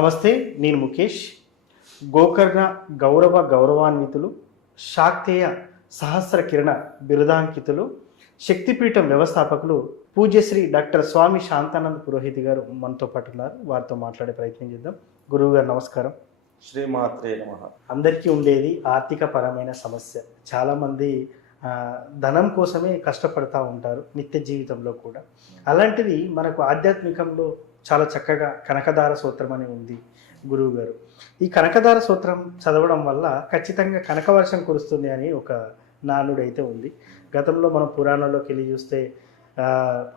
నమస్తే, నేను ముఖేష్. గోకర్ణ గౌరవాన్వితులు, శాక్తేయ సహస్ర కిరణ బిరుదాంకితులు, శక్తిపీఠం వ్యవస్థాపకులు పూజ్యశ్రీ డాక్టర్ స్వామి శాంతానంద పురోహిత్ గారు మనతో పాటు ఉన్నారు. వారితో మాట్లాడే ప్రయత్నం చేద్దాం. గురువు గారు నమస్కారం. శ్రీమాత్రే నమః. అందరికీ ఉండేది ఆర్థిక పరమైన సమస్య. చాలామంది ధనం కోసమే కష్టపడతా ఉంటారు నిత్య జీవితంలో కూడా. అలాంటిది మనకు ఆధ్యాత్మికంలో చాలా చక్కగా కనకదార సూత్రం అని ఉంది గురువు గారు. ఈ కనకదార సూత్రం చదవడం వల్ల ఖచ్చితంగా కనకవర్షం కురుస్తుంది అని ఒక నానుడు అయితే ఉంది. గతంలో మనం పురాణంలోకి వెళ్ళి చూస్తే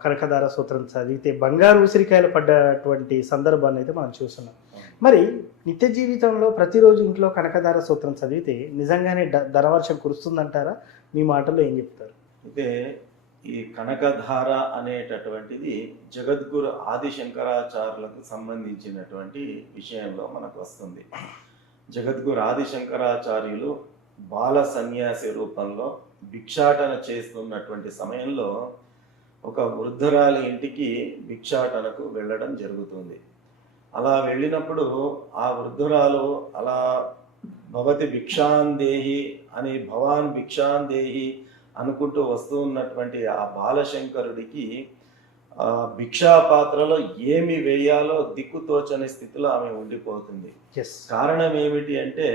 కనకదార సూత్రం చదివితే బంగారు ఉసిరికాయలు పడ్డటువంటి సందర్భాన్ని అయితే మనం చూస్తున్నాం. మరి నిత్య జీవితంలో ప్రతిరోజు ఇంట్లో కనకదార సూత్రం చదివితే నిజంగానే ధనవర్షం కురుస్తుందంటారా? మీ మాటల్లో ఏం చెప్తారు? అయితే ఈ కనకధార అనేటటువంటిది జగద్గురు ఆదిశంకరాచార్యులకు సంబంధించినటువంటి విషయంలో మనకు వస్తుంది. జగద్గురు ఆదిశంకరాచార్యులు బాల సన్యాసి రూపంలో భిక్షాటన చేస్తున్నటువంటి సమయంలో ఒక వృద్ధురాలి ఇంటికి భిక్షాటనకు వెళ్ళడం జరుగుతుంది. అలా వెళ్ళినప్పుడు ఆ వృద్ధురాలు అలా భవతి భిక్షాందేహి అని భవాన్ భిక్షాందేహి అనుకుంటూ వస్తూ ఉన్నటువంటి ఆ బాలశంకరుడికి భిక్షా పాత్రలో ఏమి వేయాలో దిక్కుతోచని స్థితిలో ఆమె ఉండిపోతుంది. కారణం ఏమిటి అంటే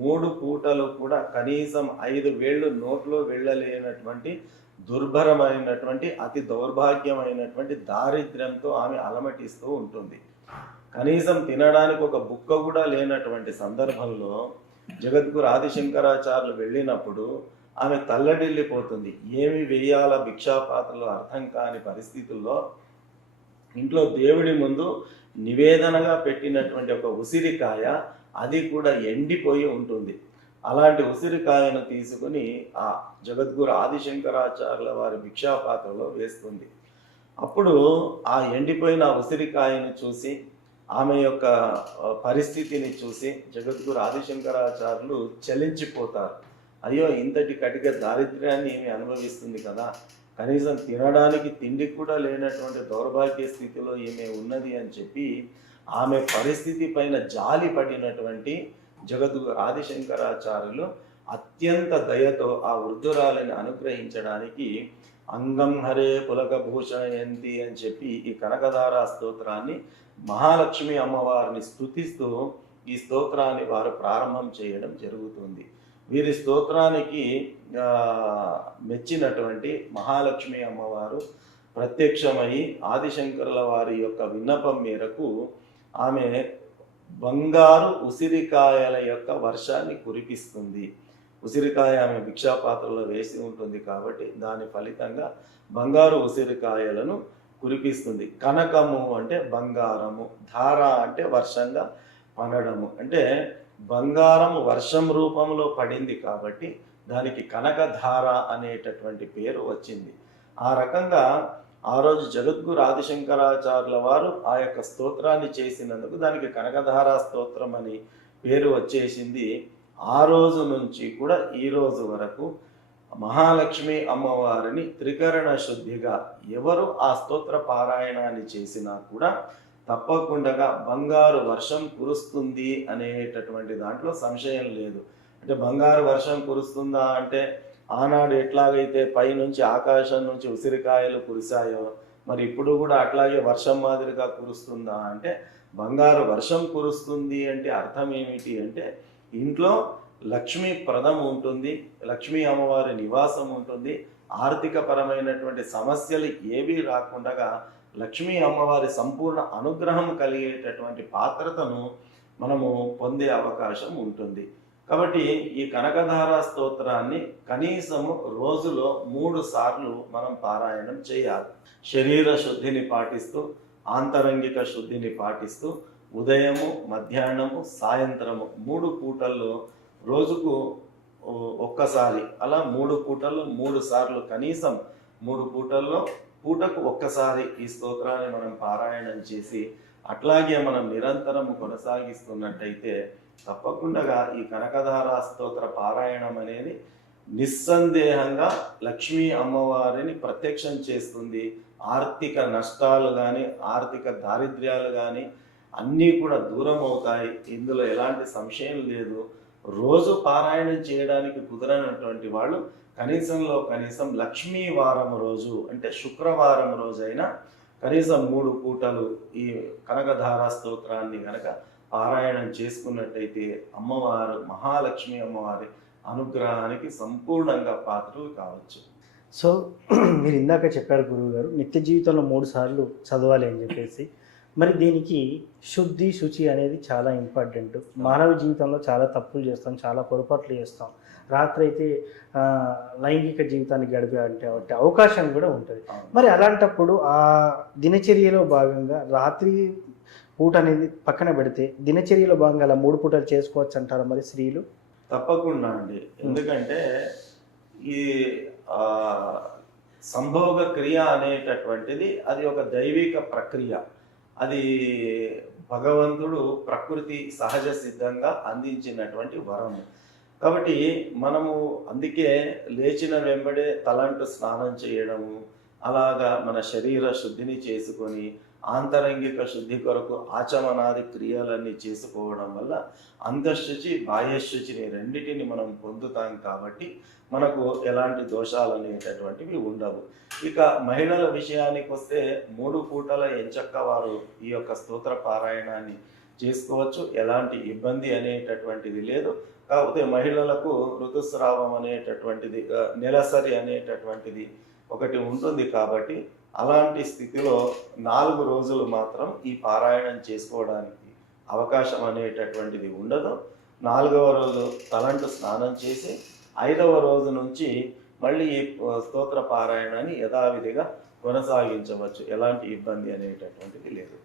3 పూటలు కూడా కనీసం 5 వేళ్ళు నోట్లో వెళ్ళలేనటువంటి దుర్భరమైనటువంటి అతి దౌర్భాగ్యమైనటువంటి దారిద్ర్యంతో ఆమె అలమటిస్తూ ఉంటుంది. కనీసం తినడానికి ఒక బుక్క కూడా లేనటువంటి సందర్భంలో జగద్గురు ఆదిశంకరాచార్యులు వెళ్ళినప్పుడు ఆమె తల్లడిల్లిపోతుంది. ఏమి వేయాల భిక్షాపాత్రలో అర్థం కాని పరిస్థితుల్లో ఇంట్లో దేవుడి ముందు నివేదనగా పెట్టినటువంటి ఒక ఉసిరికాయ, అది కూడా ఎండిపోయి ఉంటుంది. అలాంటి ఉసిరికాయను తీసుకుని ఆ జగద్గురు ఆదిశంకరాచార్యుల వారి భిక్షాపాత్రలో వేస్తుంది. అప్పుడు ఆ ఎండిపోయిన ఉసిరికాయను చూసి, ఆమె యొక్క పరిస్థితిని చూసి జగద్గురు ఆదిశంకరాచార్యులు చలించిపోతారు. అయ్యో, ఇంతటి కటిక దారిద్ర్యాన్ని ఏమి అనుభవిస్తుంది కదా, కనీసం తినడానికి తిండి కూడా లేనటువంటి దౌర్భాగ్య స్థితిలో ఈమె ఉన్నది అని చెప్పి ఆమె పరిస్థితి పైన జాలి పడినటువంటి జగద్గురు ఆదిశంకరాచార్యులు అత్యంత దయతో ఆ వృద్ధురాలిని అనుగ్రహించడానికి అంగం హరే పులకభూషణయంతి అని చెప్పి ఈ కనకధార స్తోత్రాన్ని మహాలక్ష్మి అమ్మవారిని స్తుతిస్తూ ఈ స్తోత్రాన్ని వారు ప్రారంభం చేయడం జరుగుతుంది. వీరి స్తోత్రానికి మెచ్చినటువంటి మహాలక్ష్మి అమ్మవారు ప్రత్యక్షమై ఆదిశంకరుల వారి యొక్క విన్నపం మేరకు ఆమె బంగారు ఉసిరికాయల యొక్క వర్షాన్ని కురిపిస్తుంది. ఉసిరికాయ ఆమె భిక్షాపాత్రలో వేసి ఉంటుంది కాబట్టి దాని ఫలితంగా బంగారు ఉసిరికాయలను కురిపిస్తుంది. కనకము అంటే బంగారము, ధార అంటే వర్షంగా పడడము, అంటే బంగారం వర్షం రూపంలో పడింది కాబట్టి దానికి కనకధార అనేటటువంటి పేరు వచ్చింది. ఆ రకంగా ఆ రోజు జగద్గురు ఆదిశంకరాచార్యుల వారు ఆ యొక్క స్తోత్రాన్ని చేసినందుకు దానికి కనకధార స్తోత్రం అని పేరు వచ్చేసింది. ఆ రోజు నుంచి కూడా ఈ రోజు వరకు మహాలక్ష్మి అమ్మవారిని త్రికరణ శుద్ధిగా ఎవరు ఆ స్తోత్ర పారాయణాన్ని చేసినా కూడా తప్పకుండా బంగారు వర్షం కురుస్తుంది అనేటటువంటి దాంట్లో సంశయం లేదు. అంటే బంగారు వర్షం కురుస్తుందా అంటే ఆనాడు ఎట్లాగైతే పైనుంచి ఆకాశం నుంచి ఉసిరికాయలు కురిశాయో మరి ఇప్పుడు కూడా అట్లాగే వర్షం మాదిరిగా కురుస్తుందా అంటే బంగారు వర్షం కురుస్తుంది అంటే అర్థం ఏమిటి అంటే ఇంట్లో లక్ష్మీ ప్రదం ఉంటుంది, లక్ష్మీ అమ్మవారి నివాసం ఉంటుంది. ఆర్థిక పరమైనటువంటి సమస్యలు ఏవీ రాకుండా లక్ష్మీ అమ్మవారి సంపూర్ణ అనుగ్రహం కలిగేటటువంటి పాత్రతను మనము పొందే అవకాశం ఉంటుంది. కాబట్టి ఈ కనకధార స్తోత్రాన్ని కనీసము రోజులో 3 సార్లు మనం పారాయణం చేయాలి. శరీర శుద్ధిని పాటిస్తూ, ఆంతరంగిక శుద్ధిని పాటిస్తూ ఉదయము, మధ్యాహ్నము, సాయంత్రము 3 పూటల్లో రోజుకు ఒక్కసారి అలా 3 పూటల్లో 3 సార్లు, కనీసం 3 పూటల్లో పూటకు ఒక్కసారి ఈ స్తోత్రాన్ని మనం పారాయణం చేసి అట్లాగే మనం నిరంతరము కొనసాగిస్తున్నట్టయితే తప్పకుండా ఈ కనకధార స్తోత్ర పారాయణం అనేది నిస్సందేహంగా లక్ష్మీ అమ్మవారిని ప్రత్యక్షం చేస్తుంది. ఆర్థిక నష్టాలు కానీ, ఆర్థిక దారిద్ర్యాలు కానీ, అన్నీ కూడా దూరం అవుతాయి. ఇందులో ఎలాంటి సంశయం లేదు. రోజు పారాయణం చేయడానికి కుదరనటువంటి వాళ్ళు కనీసంలో కనీసం లక్ష్మీ వారం రోజు అంటే శుక్రవారం రోజైనా కనీసం 3 పూటలు ఈ కనకధారా స్తోత్రాన్ని కనుక పారాయణం చేసుకున్నట్టయితే అమ్మవారు మహాలక్ష్మి అమ్మవారి అనుగ్రహానికి సంపూర్ణంగా పాత్రలు కావచ్చు. సో మీరు ఇందాక చెప్పారు గురువుగారు నిత్య జీవితంలో 3 సార్లు చదవాలి అని చెప్పేసి. మరి దీనికి శుద్ధి శుచి అనేది చాలా ఇంపార్టెంట్. మానవ జీవితంలో చాలా తప్పులు చేస్తాం, చాలా పొరపాట్లు చేస్తాం. రాత్రి అయితే లైంగిక జీవితాన్ని గడిపే అంటే అవకాశం కూడా ఉంటుంది. మరి అలాంటప్పుడు ఆ దినచర్యలో భాగంగా రాత్రి పూట అనేది పక్కన పెడితే దినచర్యలో భాగంగా అలా 3 పూటలు చేసుకోవచ్చు అంటారా మరి స్త్రీలు? తప్పకుండా అండి. ఎందుకంటే ఈ సంభోగ క్రియ అనేటటువంటిది అది ఒక దైవిక ప్రక్రియ. అది భగవంతుడు ప్రకృతి సహజ సిద్ధంగా అందించినటువంటి వరము. కాబట్టి మనము అందుకే లేచిన వెంబడే తలంటు స్నానం చేయడము, అలాగా మన శరీర శుద్ధిని చేసుకొని ఆంతరంగిక శుద్ధి కొరకు ఆచమనాది క్రియలన్నీ చేసుకోవడం వల్ల అంతఃశుచి బాహ్యశుచిని రెండింటిని మనం పొందుతాం. కాబట్టి మనకు ఎలాంటి దోషాలు అనేటటువంటివి ఉండవు. ఇక మహిళల విషయానికి వస్తే 3 పూటల ఎంచక్క వారు ఈ యొక్క స్తోత్ర పారాయణాన్ని చేసుకోవచ్చు. ఎలాంటి ఇబ్బంది అనేటటువంటిది లేదు. కాకపోతే మహిళలకు ఋతుస్రావం అనేటటువంటిది నెలసరి అనేటటువంటిది ఒకటి ఉంటుంది. కాబట్టి అలాంటి స్థితిలో 4 రోజులు మాత్రం ఈ పారాయణం చేసుకోవడానికి అవకాశం అనేటటువంటిది ఉండదు. 4వ రోజు తలంటు స్నానం చేసి 5వ రోజు నుంచి మళ్ళీ ఈ స్తోత్ర పారాయణాన్ని యథావిధిగా కొనసాగించవచ్చు. ఎలాంటి ఇబ్బంది అనేటటువంటిది లేదు.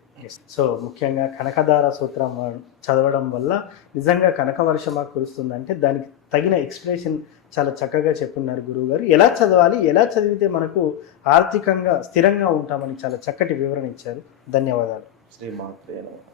సో ముఖ్యంగా కనకధార సూత్రం చదవడం వల్ల నిజంగా కనక వర్షమా కురుస్తుందంటే దానికి తగిన ఎక్స్ప్రెషన్ చాలా చక్కగా చెప్పున్నారు గురువుగారు. ఎలా చదవాలి, ఎలా చదివితే మనకు ఆర్థికంగా స్థిరంగా ఉంటామని చాలా చక్కటి వివరణ ఇచ్చారు. ధన్యవాదాలు. శ్రీమాత్రే నమః.